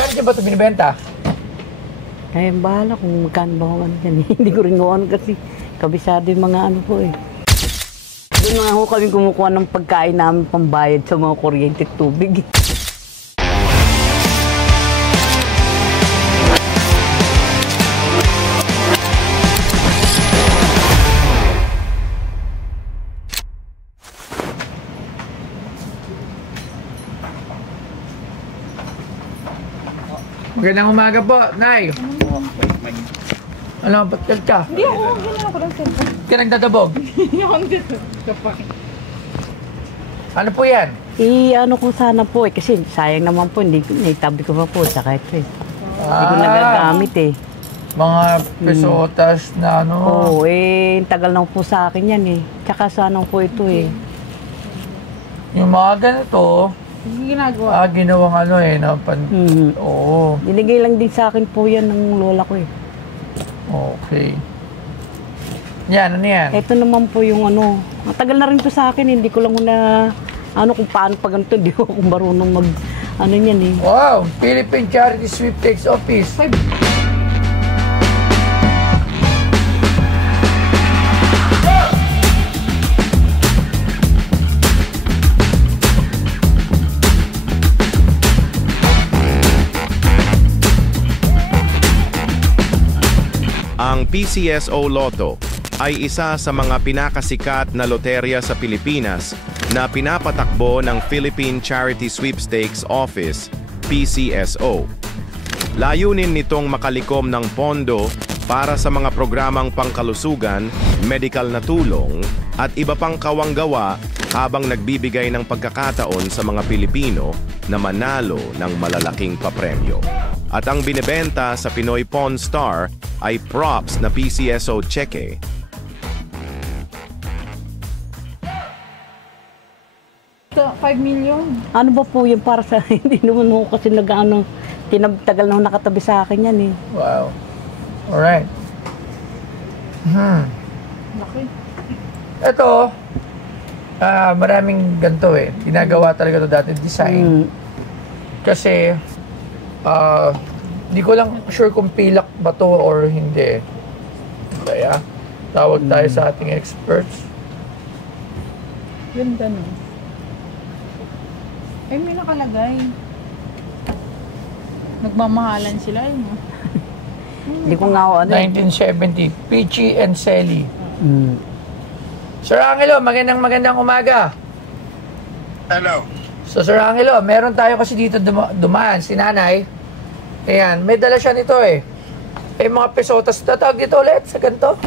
Kaya ba ito binibenta? Kaya bahala kung magkano ba ako dyan. Hindi ko rin gawin kasi kabisado yung mga ano po eh. Doon nga ako kami kumukuha ng pagkain namin pambayad sa mga kuryente at tubig. Magandang umaga po, Nay. Ano, ba't ka? Hindi ako, gano'n ako lang cellphone. Ka nagdadabog? Hindi ako kapag. Ano po yan? Ano ko sana po eh, kasi sayang naman po, hindi naitabi ko pa po, saka ito eh. Hindi ko nagagamit eh. Mga pesotas na ano. Oo, tagal na po sa akin yan eh. Tsaka sana po ito eh. Yung mga ganito, Hindi ginagawa. ginawang ano eh, no? Oo. Binigay lang din sa akin po yan ng lola ko eh. Okay. Yan, ano yan? Ito naman po yung ano, matagal na rin to sa akin, hindi ko lang muna, kung paano pa ganito, hindi ko marunong mag, yan eh. Wow! Philippine Charity Sweepstakes Office. Ang PCSO Lotto ay isa sa mga pinakasikat na loterya sa Pilipinas na pinapatakbo ng Philippine Charity Sweepstakes Office, PCSO. Layunin nitong makalikom ng pondo para sa mga programang pangkalusugan, medical na tulong, at iba pang kawanggawa habang nagbibigay ng pagkakataon sa mga Pilipino na manalo ng malalaking papremyo. At ang binebenta sa Pinoy Pawn Star ay props na PCSO cheque. Ito, 5 million. Ano ba po yun para sa, hindi naman ako kasi tagal na nakatabi sa akin yan eh. Wow. Alright. Laki. Ito, maraming ganito eh. Ginagawa talaga ito dati, design. Kasi, di ko lang sure kung pilak ba to or hindi. Kaya, tawag tayo sa ating experts. Ganda no. Ay, may nakalagay. Nagmamahalan sila eh. No? Hindi ko nga ako 1970, Peachy and Sally. Sir Angelo, magandang umaga. Hello. So Sir Angelo, meron tayo kasi dito dumaan, si Nanay. Ayan, may dala siya nito eh. Mga pesotas, tatawag dito ulit sa ganito.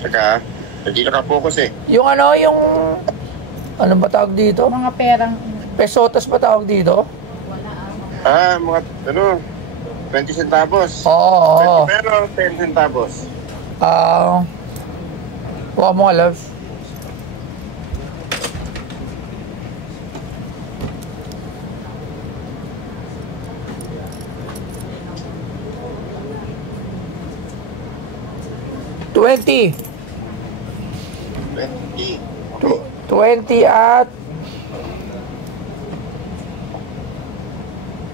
Saka, hindi nakapokus eh. Yung ano ba tawag dito? Mga perang. Pesotas ba tawag dito? Mga, 20 centavos. Oo. 20 pero 10 centavos. Huwag mo nga, love. $20. 20 at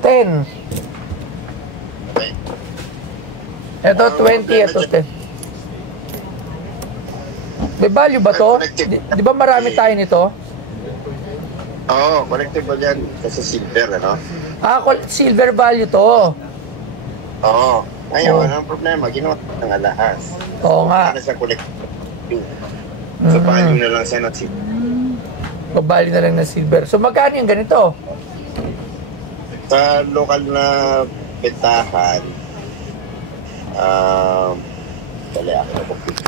10. Ito 20, ito 10. May value ba to? Di ba marami tayo nito? Oo, collectible yan. Kasi silver, ano? Silver value to. Oo. Ngayon, ang problema, ginawa ng alahas. Oo nga. Ano sa collectible? So, value na lang siya ng silver. Value na lang ng silver. So, magkano yung ganito? Sa lokal na bentahan, dali ako na pagpito.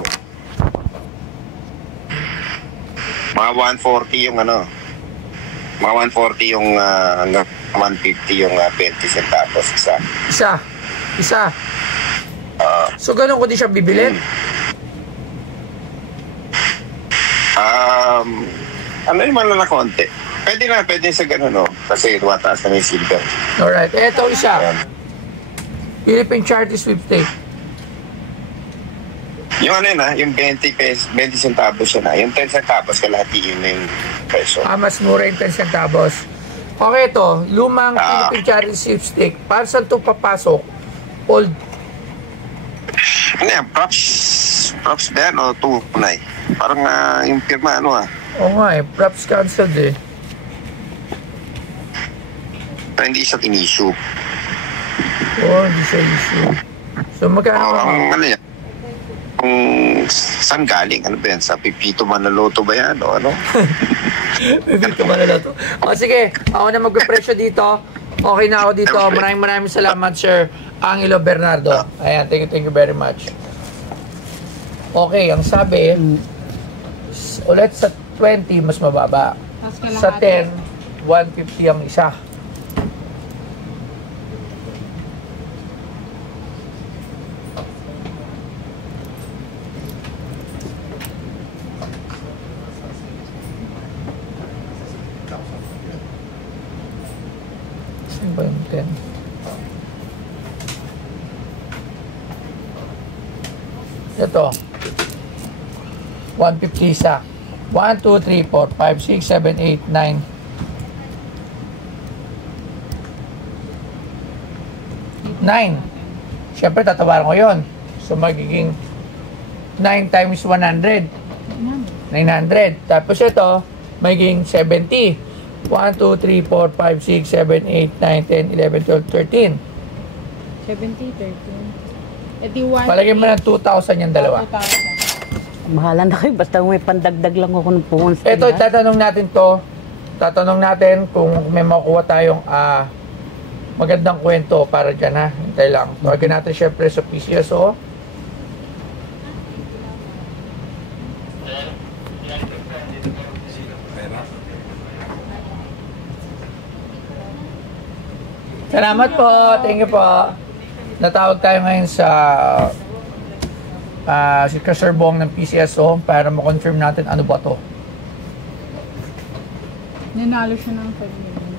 Mga 140 yung ano, mga 140 yung hanggang 150 yung 20 centavos isa. Isa. So, ganun ko di siya bibilin? Ano yung man na konti. Pwede sa ganun, no? Kasi tumataas na yung silver. Alright. Eto isa. Philippine Charity Sweepstakes. Yung ano yun, yung 20 centavos yun na. Yung 10 centavos, kalahati yun na yung presyo. Mas mura yung 10 centavos. Okay, ito. Lumang Philippine Charity Sweepstake. Para saan ito papasok? Old. Ano yan? Props ba yan o tunay? Parang yung pirma, ano Oo nga eh. Props cancelled eh. Pero hindi siya in-issue. Hindi siya issue. So, magkano? Ang ano yan? Kung saan galing? Ano ba yan? Sa Pipito Manaloto ba yan? O ano? Pipito Manaloto. Sige. Ako na magpe-presyo dito. Okay na ako dito. Maraming salamat, Sir Angelo Bernardo. Ayan, thank you very much. Okay, ang sabi, ulit sa 20, mas mababa. Sa 10, 150 ang isa. Saan ba yung 10? Ito. 150 isa. 1, 2, 3, 4, 5, 6, 7, 8, 9. 9. Siyempre, tatawaran ko yun. So, magiging 9 times 100. 900. Tapos ito, magiging 70. 1, 2, 3, 4, 5, 6, 7, 8, 9, 10, 11, 12, 13. 70, 13. E di 1. Palagyan mo ng 2,000 yung dalawa. 2,000. Bahala na kayo, basta may pandagdag lang ako ng puhon sa Ito, lahat. tatanong natin to. Tatanong natin kung may makukuha tayong magandang kwento para dyan, ha. Hintay lang. Tawagin natin syempre sa PCSO. Salamat po. Thank you po. Natawag tayo ngayon sa si Sir Bong ng PCSO para ma-confirm natin ano ba to. Nanalo siya ng 5 million.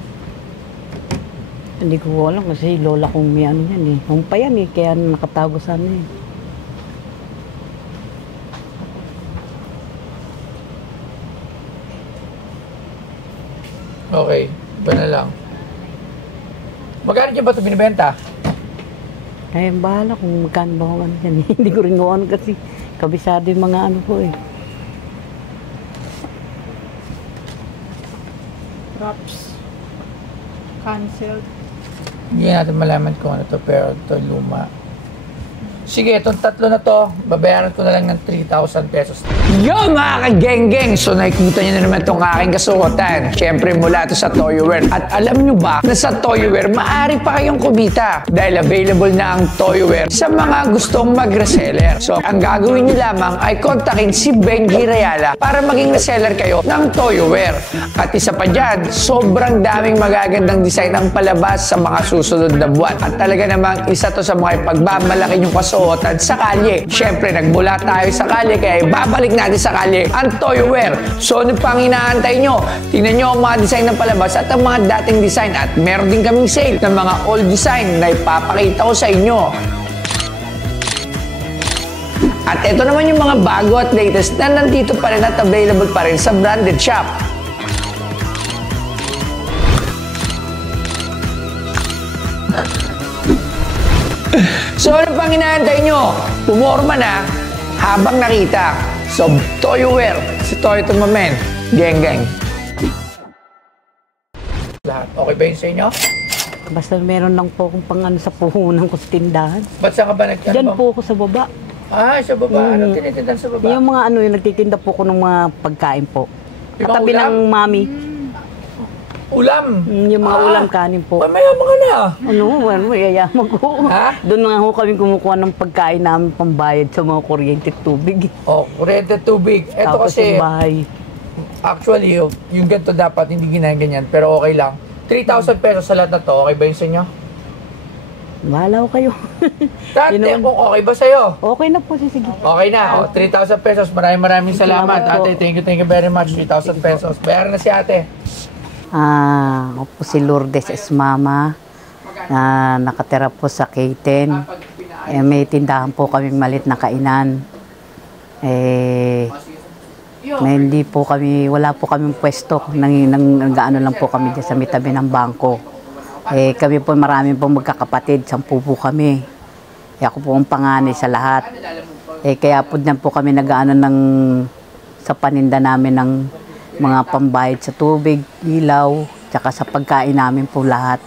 Hindi ko alam kasi lola kong may ano yan eh. Humpa yan eh, kaya nakatago sana eh. Okay, iba na lang. Magkano dyan ba ito binibenta? Kaya bahala kung magkano ba ako ano yan eh. Hindi ko rin gawin kasi kabisado yung mga ano po eh. Props. Cancelled. Hindi natin malaman kung ano to, pero ito luma. Sige, itong tatlo na to, babayaran ko na lang ng 3,000 pesos. Yo mga ka-geng-geng! So nakikita nyo na naman itong aking kasuotan. Siyempre mula ito sa Toyoware. At alam nyo ba na sa Toyoware, maaari pa kayong kumita dahil available na ang Toyoware sa mga gustong mag-reseller. So ang gagawin nyo lamang ay kontakin si Benji Rayala para maging reseller kayo ng Toyoware. At isa pa dyan, sobrang daming magagandang design ang palabas sa mga susunod na buwan. At talaga namang isa to sa mga pagmamalaki yung kasuotan sa kalye. Siyempre, nagmula tayo sa kalye, kaya babalik natin sa kalye ang Toyoware. So, ano pang inaantay nyo? Tingnan nyo ang mga design ng palabas at ang mga dating design. At meron din kaming sale ng mga old design na ipapakita ko sa inyo. At ito naman yung mga bago at latest na nandito pa rin at available pa rin sa branded shop. So ano pang inaantay nyo? Pumorma na habang nakita. So Toyoware, si Toyo Tumamen, geng-geng. Lahat, okay ba yun sa inyo? Basta meron lang po akong pang ano sa puhunan ko sa tindahan. Ba't saan ka ba nagtitinda? Diyan po ako sa baba. Sa baba. Anong tinitindan sa baba? Yung mga ano, yung nagtitinda po ko ng mga pagkain po. Yung mga Katabi ulam? ng mami. Ulam. Yung mga ulam kanin po. Mayaman ka na. Ano, yayaman ko. Ha? Doon nga ho kami kumukuha ng pagkain namin pambayad sa mga kuryente at tubig. Kuryente tubig. Ito Tapos kasi, yung bahay. actually, yung ganito dapat hindi ginaganyan, pero okay lang. 3,000 pesos sa lahat na to, okay ba yun sa inyo? Bahala ko kayo. Dati, Yun naman. kung okay ba sa'yo? Okay na po, sige. Okay na, 3,000 pesos. Maraming salamat. Salamat po. Ate, thank you very much. 3,000 pesos. Bayaran na si ate. Ako po si Lourdes Esmama. Nakatira po sa K10. May tindahan po kami malit na kainan. Na hindi po kami, wala po kaming pwesto. Nag-ano lang po kami dyan sa may tabi ng bangko. Eh, kami po marami po magkakapatid, 10 po kami. Eh, ako po ang panganay sa lahat. Eh, kaya po dyan po kami nag-ano sa paninda namin ng mga pambayad sa tubig, ilaw, tsaka sa pagkain namin po lahat.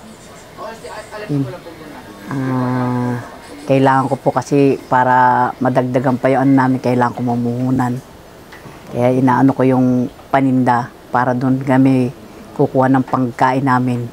Kailangan ko po kasi para madagdagan pa yung ano namin, kailangan ko mamuhunan. Kaya inaano ko yung paninda para doon kami kukuha ng pagkain namin.